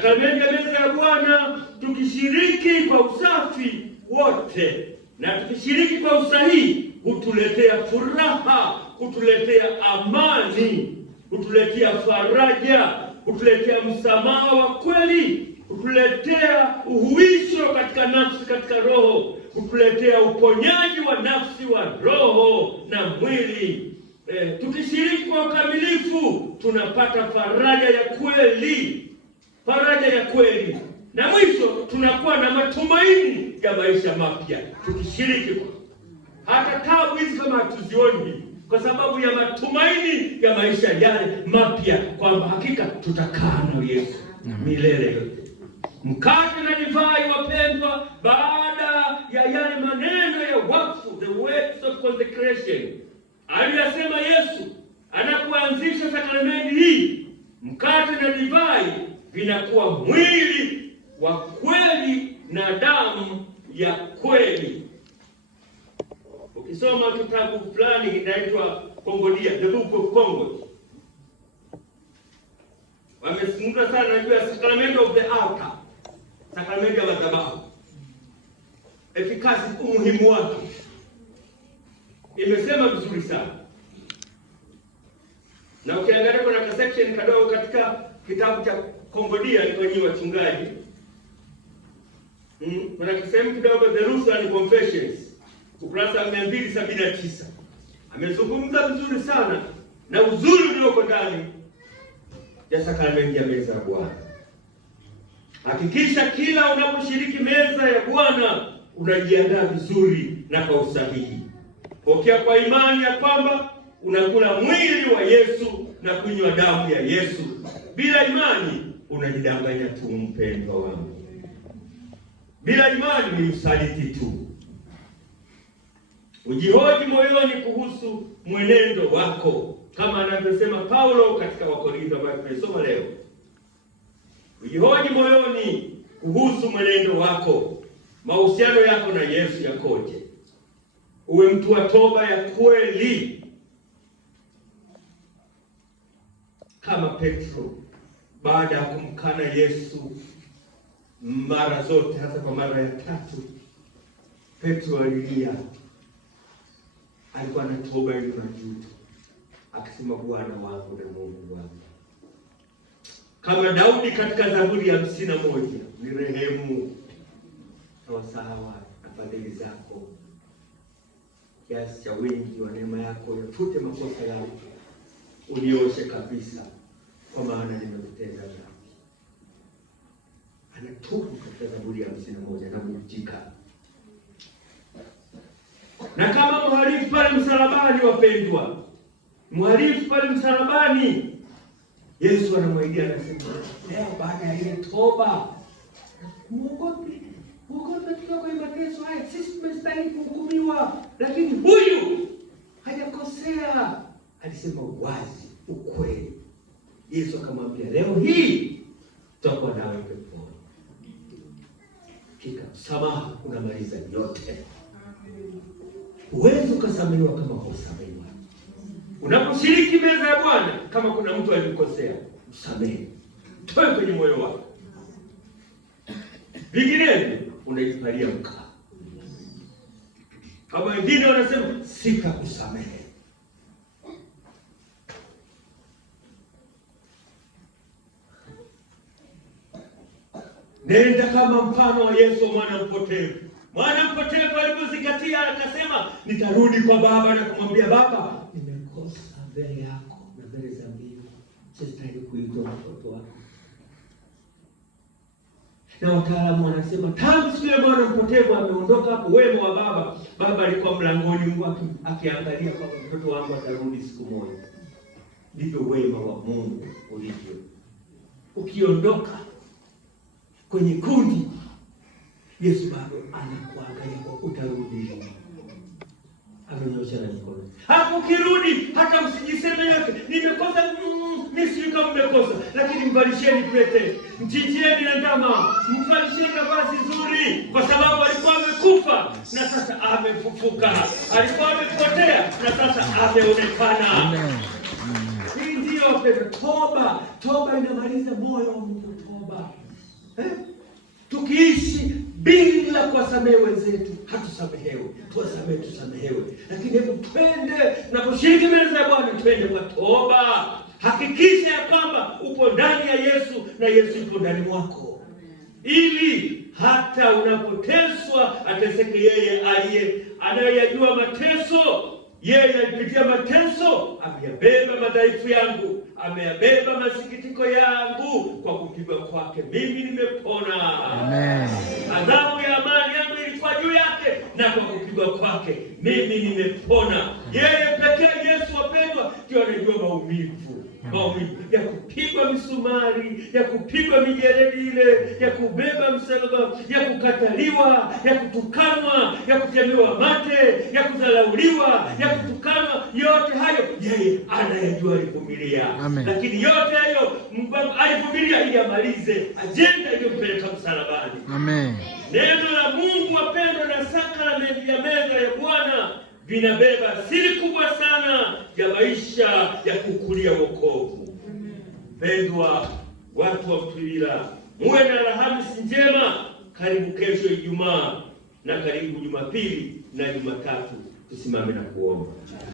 sakramenti ya meza ya Bwana tukishiriki kwa usafi wote na tukishiriki kwa usahihi hutuletea furaha, hutuletea amani, hutuletea faraja, hutuletea msamaha wa kweli, hutuletea uhuisho katika nafsi, katika roho, hutuletea uponyaji wa nafsi, wa roho na mwili. Tukishiriki kwa ukamilifu tunapata faraja ya kweli, faraja ya kweli, na mwisho tunakuwa na matumaini ya maisha mapya tukishiriki. Hata tabu hizi kama hatuzioni kwa sababu ya matumaini ya maisha yale mapya, kwamba hakika tutakaa na Yesu milele yote. Mkate na divai, wapendwa, baada ya yale maneno ya wakfu, the words of consecration aliyasema Yesu anapoanzisha sakramenti hii, mkate na divai vinakuwa mwili wa kweli na damu ya kweli. Ukisoma kitabu fulani kinaitwa Concordia, the Book of Concord, wamesimulia sana juu ya sacrament of the altar, sakramenti ya madhabahu, efikasi, umuhimu wake. Imesema vizuri sana, na ukiangalia kuna section kadogo katika kitabu cha Concordia ni kwenye wachungaji, kuna kisehemu kidogo, the Lutheran Confessions, ukurasa 279, amezungumza vizuri sana na uzuri ulioko ndani ya sakramenti ya meza ya Bwana. Hakikisha kila unaposhiriki meza ya Bwana unajiandaa vizuri na kwa usahihi. Pokea kwa imani ya kwamba unakula mwili wa Yesu na kunywa damu ya Yesu. Bila imani unajidanganya tu, mpendwa wangu. Bila imani ni usaliti tu. Ujihoji moyoni kuhusu mwenendo wako, kama anavyosema Paulo katika Wakorintho ambayo tumesoma leo. Ujihoji moyoni kuhusu mwenendo wako, mahusiano yako na Yesu yakoje? Uwe mtu wa toba ya kweli kama Petro, baada ya kumkana Yesu mara zote, hata kwa mara ya 3 Petro alilia. Alikuwa na toba ile na juto, akisema Bwana wangu na Mungu wangu. Kama Daudi katika Zaburi ya 51, nirehemu sawasawa na fadhili zako, kiasi cha wingi wa neema yako, yafute makosa yangu, unioshe kabisa, kwa maana nimekutenda dhambi. Anatubu katika Zaburi ya 51 na kujika. Na kama mhalifu pale msalabani, wapendwa, mhalifu pale msalabani, Yesu anamwaidia, anasema leo baada ya ile toba, muogope katika kwa mateso haya, sisi tumestahili kuhukumiwa, lakini huyu hajakosea. Alisema wazi ukweli. Yesu akamwambia, leo hii tutakuwa nawe peponi. Kika msamaha unamaliza yote. Huwezi ukasamehewa kama husamehewa. Unaposhiriki meza ya Bwana, kama kuna mtu alikosea, msamehe, toe kwenye moyo wako. Vinginevyo unajipalia mkaa. Kama wengine wanasema sitakusamehe. Nenda kama mfano wa Yesu, mwana mpotevu. Mwana mpotevu alipozingatia akasema, nitarudi kwa Baba na kumwambia, Baba, nimekosa mbele yako na mbele za mbingu, sistahili kuitwa mtoto wako. Na wataalamu wanasema tangu siku ile mwana mpotevu ameondoka hapo, wema wa Baba alikuwa mlangoni mwake akiangalia kwa mtoto wangu atarudi siku moja. Ndivyo wema wa Mungu ulivyo. Ukiondoka kwenye kundi, Yesu bado anakuangalia kwa utarudi. Amenyosha na mikono. Hapo ukirudi, hata msijiseme yote, nimekosa, mimi kama mmekosa, lakini mvalisheni pete, mchinjieni na ndama, mvalisheni vazi zuri, kwa sababu alikuwa amekufa na sasa amefufuka. Alikuwa amepotea na sasa ameonekana. Amen. Hii ndio toba. Toba inamaliza moyo wa mtu. Toba tuwasamehe wenzetu, hatusamehewe, tuwasamehe, tusamehewe. Lakini hebu twende, tunaposhiriki mbele za Bwana, twende kwa toba. Hakikisha ya kwamba upo ndani ya Yesu na Yesu yupo ndani mwako, ili hata unapoteswa ateseke yeye anayeyajua mateso. Yeye alipitia mateso, ameyabeba madhaifu yangu, ameyabeba masikitiko yangu. Kwa kupigwa kwake mimi nimepona. Amen. Adhabu ya amani yangu ilikuwa juu yake, na kwa kupigwa kwake mimi nimepona. Yeye pekee, Yesu wapendwa, ndio anajua maumivu ya kupigwa misumari, ya kupigwa mijeledi ile, ya kubeba msalaba, ya kukataliwa, ya kutukanwa, ya kutemewa mate, ya kudharauliwa, ya kutukanwa. Yote hayo yeye anayajua, alivumilia. Lakini yote hayo alivumilia ili amalize ajenda iliyompeleka msalabani. Amen. Neno la Mungu wapendwa, na sakramenti ya meza ya Bwana vinabeba siri kubwa sana ya maisha ya kukulia wokovu. Pendwa watu wa Mtwivila, muwe na Alhamisi njema. Karibu kesho Ijumaa, na karibu Jumapili na Jumatatu. Tusimame na kuomba.